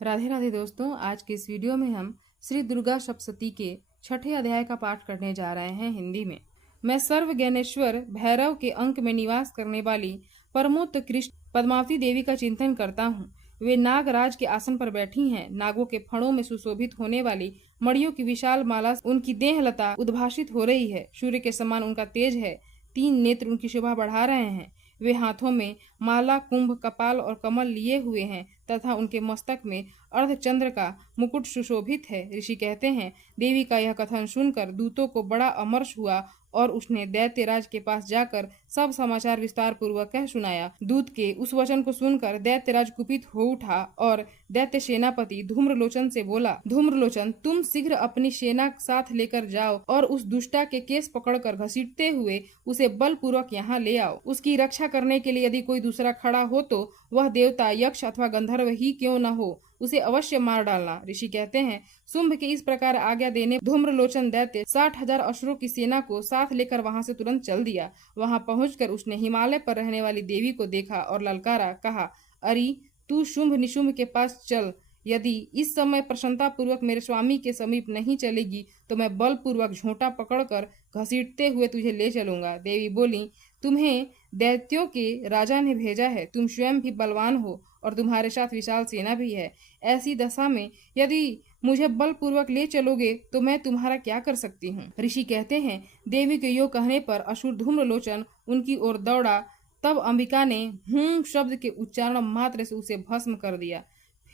राधे राधे दोस्तों, आज के इस वीडियो में हम श्री दुर्गा सप्तशती के छठे अध्याय का पाठ करने जा रहे हैं हिंदी में। मैं सर्व ज्ञानेश्वर भैरव के अंक में निवास करने वाली परमोत्कृष्ट पद्मावती देवी का चिंतन करता हूँ। वे नागराज के आसन पर बैठी हैं। नागों के फणों में सुशोभित होने वाली मणियों की विशाल माला उनकी देहलता उद्भाषित हो रही है। सूर्य के समान उनका तेज है। 3 नेत्र उनकी शोभा बढ़ा रहे हैं। वे हाथों में माला, कुंभ, कपाल और कमल लिए हुए हैं तथा उनके मस्तक में अर्धचंद्र का मुकुट सुशोभित है। ऋषि कहते हैं, देवी का यह कथन सुनकर दूतों को बड़ा अमर्ष हुआ और उसने दैत्यराज के पास जाकर सब समाचार विस्तार पूर्वक कह सुनाया। दूत के उस वचन को सुनकर दैत्यराज कुपित हो उठा और दैत्य सेनापति धूम्रलोचन से बोला, धूम्रलोचन, तुम शीघ्र अपनी सेना साथ लेकर जाओ और उस दुष्टा के केस पकड़कर घसीटते हुए उसे बलपूर्वक यहाँ ले आओ। उसकी रक्षा करने के लिए यदि कोई दूसरा खड़ा हो तो वह देवता, यक्ष अथवा गंधर्व ही क्यों न हो, उसे अवश्य मार डालना। ऋषि कहते हैं, शुंभ के इस प्रकार आज्ञा देने धूम्रलोचन दैत्य 60,000 असुरों की सेना को साथ लेकर वहां से तुरंत चल दिया। वहां पहुंचकर उसने हिमालय पर रहने वाली देवी को देखा और ललकारा, कहा, अरे तू शुंभ निशुंभ के पास चल। यदि इस समय प्रसन्नता पूर्वक मेरे स्वामी के समीप नहीं चलेगी तो मैं बलपूर्वक झोंटा पकड़कर घसीटते हुए तुझे ले चलूंगा। देवी बोली, तुम्हें दैत्यों के राजा ने भेजा है। तुम स्वयं भी बलवान हो और तुम्हारे साथ विशाल सेना भी है। ऐसी दशा में यदि मुझे बलपूर्वक ले चलोगे तो मैं तुम्हारा क्या कर सकती हूँ। ऋषि कहते हैं, देवी के यो कहने पर असुर धूम्रलोचन उनकी ओर दौड़ा। तब अंबिका ने हूं शब्द के उच्चारण मात्र से उसे भस्म कर दिया।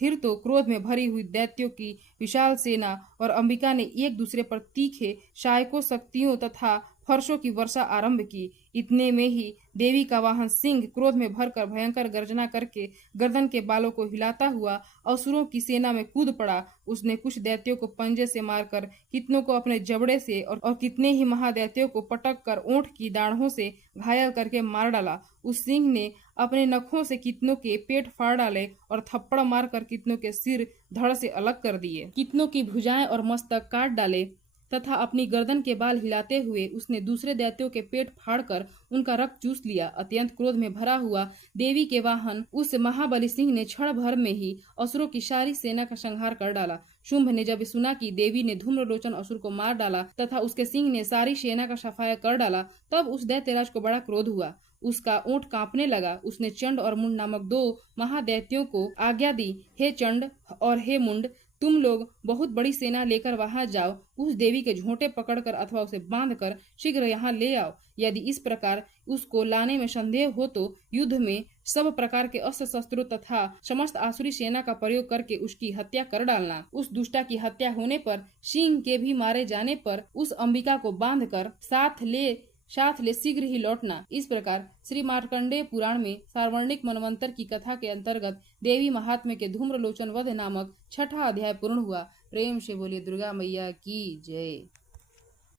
फिर तो क्रोध में भरी हुई दैत्यों की विशाल सेना और अंबिका ने एक दूसरे पर तीखे सहायकों, शक्तियों तथा फर्शों की वर्षा आरंभ की। इतने में ही देवी का वाहन सिंह क्रोध में भरकर भयंकर गर्जना करके गर्दन के बालों को हिलाता हुआ असुरों की सेना में कूद पड़ा। उसने कुछ दैत्यों को पंजे से मारकर, कितनों को अपने जबड़े से और कितने ही महादैत्यों को पटक कर ओंठ की दाढ़ों से घायल करके मार डाला। उस सिंह ने अपने नखों से कितनों के पेट फाड़ डाले और थप्पड़ मारकर कितनों के सिर धड़ से अलग कर दिए। कितनों की भुजाएं और मस्तक काट डाले तथा अपनी गर्दन के बाल हिलाते हुए उसने दूसरे दैत्यों के पेट फाड़कर उनका रक्त चूस लिया। अत्यंत क्रोध में भरा हुआ देवी के वाहन उस महाबली सिंह ने क्षण भर में ही असुरों की सारी सेना का संहार कर डाला। शुंभ ने जब सुना कि देवी ने धूम्रलोचन असुर को मार डाला तथा उसके सिंह ने सारी सेना का सफाया कर डाला, तब उस दैत्यराज को बड़ा क्रोध हुआ। उसका ओंठ कांपने लगा। उसने चंड और मुंड नामक 2 महादैत्यों को आज्ञा दी, हे चंड और हे मुंड, तुम लोग बहुत बड़ी सेना लेकर वहां जाओ। उस देवी के झोंटे पकड़कर अथवा उसे बांधकर शीघ्र यहाँ ले आओ। यदि इस प्रकार उसको लाने में संदेह हो तो युद्ध में सब प्रकार के अस्त्र शस्त्रों तथा समस्त आसुरी सेना का प्रयोग करके उसकी हत्या कर डालना। उस दुष्टा की हत्या होने पर, सिंह के भी मारे जाने पर उस अंबिका को बांधकर साथ ले शीघ्र ही लौटना। इस प्रकार श्री मार्कंडेय पुराण में सार्वणिक मनवंतर की कथा के अंतर्गत देवी महात्म्य के धूम्रलोचन वध नामक छठा अध्याय पूर्ण हुआ। प्रेम से बोलिए दुर्गा मैया की जय।